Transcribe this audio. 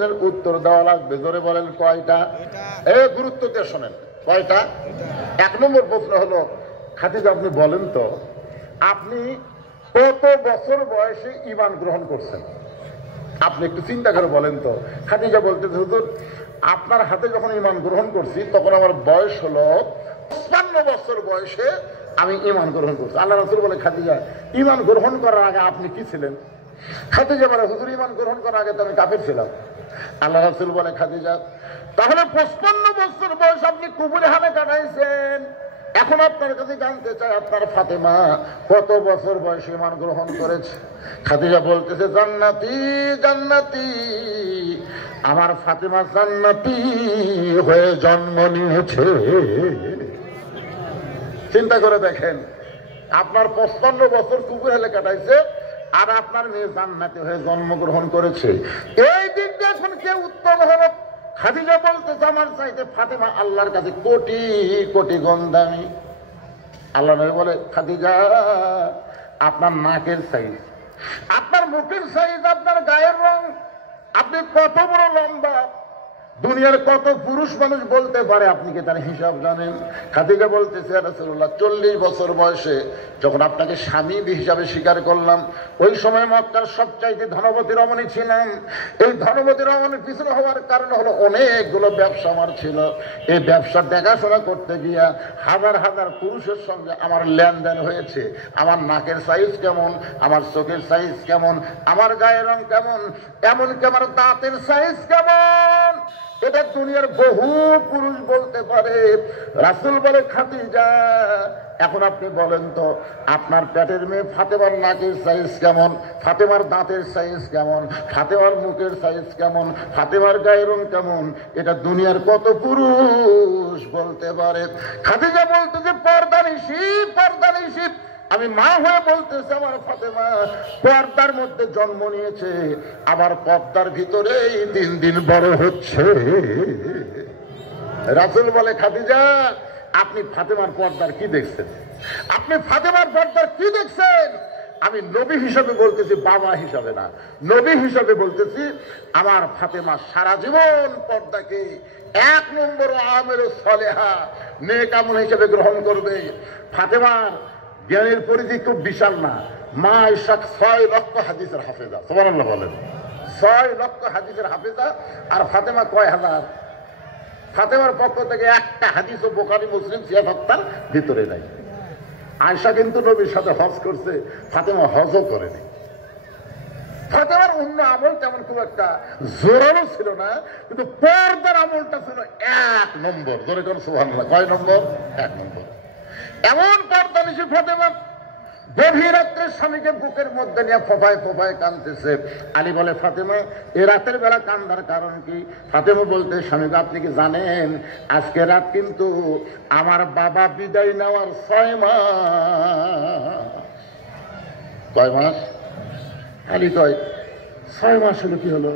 প্রশ্নের উত্তর দেওয়া লাগবে। জোরে বলেন কয়টা? গুরুত্ব দিয়ে শোনেন, কয়টা? 1 নম্বর প্রশ্ন হলো, খাদিজা আপনি বলেন তো, আপনি কত বছর বয়সে ঈমান গ্রহণ করছেন? আপনি একটু চিন্তা করে বলেন তো। খাদিজা বলতেছে, হুজুর আপনার হাতে যখন ঈমান গ্রহণ করছি তখন আমার বয়স হলো 55 বছর বয়সে আমি ঈমান গ্রহণ করছি। আল্লাহ রাসূল বলে, খাদিজা ঈমান গ্রহণ করার আগে আপনি কি ছিলেন? খাদিজা বলে, হুজুর ঈমান গ্রহণ করার আগে তো আমি কাফের ছিলাম। আল্লাহ রাসূল বলে, খাদিজা তাহলে 55 বছর বয়স আপনি কুফরি হালে কাটাইছেন। এখন আপনার কাছে জানতে চাই, আপনার ফাতেমা কত বছর বয়সে ঈমান গ্রহণ করেছে? খাদিজা বলতেছে, জান্নাতি জান্নাতি, আমার ফাতেমা জান্নাতি হয়ে জন্ম নিয়েছে। চিন্তা করে দেখেন, আপনার 55 বছর কুকুর হেলে কাটাইছে, আর আপনার মেয়ে জান্নাতি হয়ে জন্মগ্রহণ করেছে। এই দিক দিয়ে এখন কে উত্তম হবে? খাদিজা বলতেছে, আমার চাইতে ফাতেমা আল্লাহর কাছে কোটি কোটি গুণ দামি। আল্লাহ নবী বলে, খাদিজা আপনার নাকের সাইজ, আপনার মুখের সাইজ, আপনার গায়ের রং, আপনি কত বড় লম্বা, দুনিয়ার কত পুরুষ মানুষ বলতে পারে, আপনি কি তার হিসাব জানেন? খাদিজা বলতেছে, ইয়া রাসূলুল্লাহ 40 বছর বয়সে যখন আপনাকে স্বামী হিসাবে স্বীকার করলাম, ওই সময় মক্কার সবচাইতে ধনবতী রমণী ছিলাম। এই ধনবতী রমণীর পিছনে হওয়ার কারণ হলো অনেকগুলো ব্যবসা আমার ছিল। এই ব্যবসা দেখাশোনা করতে গিয়া হাজার হাজার পুরুষের সঙ্গে আমার লেনদেন হয়েছে। আমার নাকের সাইজ কেমন, আমার চোখের সাইজ কেমন, আমার গায়ের রং কেমন, এমনকি আমার দাঁতের সাইজ কেমন, এটা দুনিয়ার বহু পুরুষ বলতে পারে। রাসূল বলে, খাদিজা এখন আপনি বলেন তো, আপনার পেটের মেয়ে ফাতেমার নাকের সাইজ কেমন, ফাতেমার দাঁতের সাইজ কেমন, ফাতেমার মুখের সাইজ কেমন, ফাতেমার গায়ের রং কেমন, এটা দুনিয়ার কত পুরুষ বলতে পারে? খাদিজা বলতেছে, পর্দানিশী পর্দানিশী, আমি মা হয়ে বলতেছি, আমার ফাতেমা পর্দার মধ্যে জন্ম নিয়েছে, আবার পর্দার ভিতরেই দিন দিন বড় হচ্ছে। রাসূল বলে, খাদিজা আপনি ফাতেমার পর্দার কি দেখছেন? আপনি ফাতেমার পর্দার কি দেখছেন? আমি নবী হিসাবে বলতেছি, বাবা হিসাবে না, নবী হিসাবে বলতেছি, আমার ফাতেমা সারা জীবন পর্দাকে 1 নম্বর আমের সলেহা নেক আমল হিসেবে গ্রহণ করবে। ফাতেমার জ্ঞানের পরিধি খুব বিশাল না। মা আয়েশা 6 লক্ষ হাদিসের হাফেজা, সুবহানাল্লাহ বলেন, 6 লক্ষ হাদিসের হাফেজা। আর ফাতেমা কয় হাজার? ফাতেমার পক্ষ থেকে একটা হাদিসও বুখারী মুসলিম সিয়াহত্তার ভিতরে নাই। আয়েশা কিন্তু নবীর সাথে হজ করছে, ফাতেমা হজও করেনি। ফাতেমার অন্য আমল তেমন খুব একটা জোরালো ছিল না, কিন্তু পর্দার আমলটা ছিল 1 নম্বর। ধরে কোন সুবহানাল্লাহ, কয় নম্বর? 1 নম্বর। এমন পর্দানিশী ফাতেমা গভীর রাত্রে স্বামীকে বুকের মধ্যে নিয়ে ফোফায় ফোফায় কাঁদতেছে। আলী বলে, ফাতেমা এ রাতের বেলা কান্দার কারণ কি? ফাতেমা বলতে, স্বামীকে আপনি কি জানেন আজকে রাত কিন্তু আমার বাবা বিদায় নেওয়ার 6 মাস। কয় মাস? আলী কয় 6 মাস হলো। কি হলো?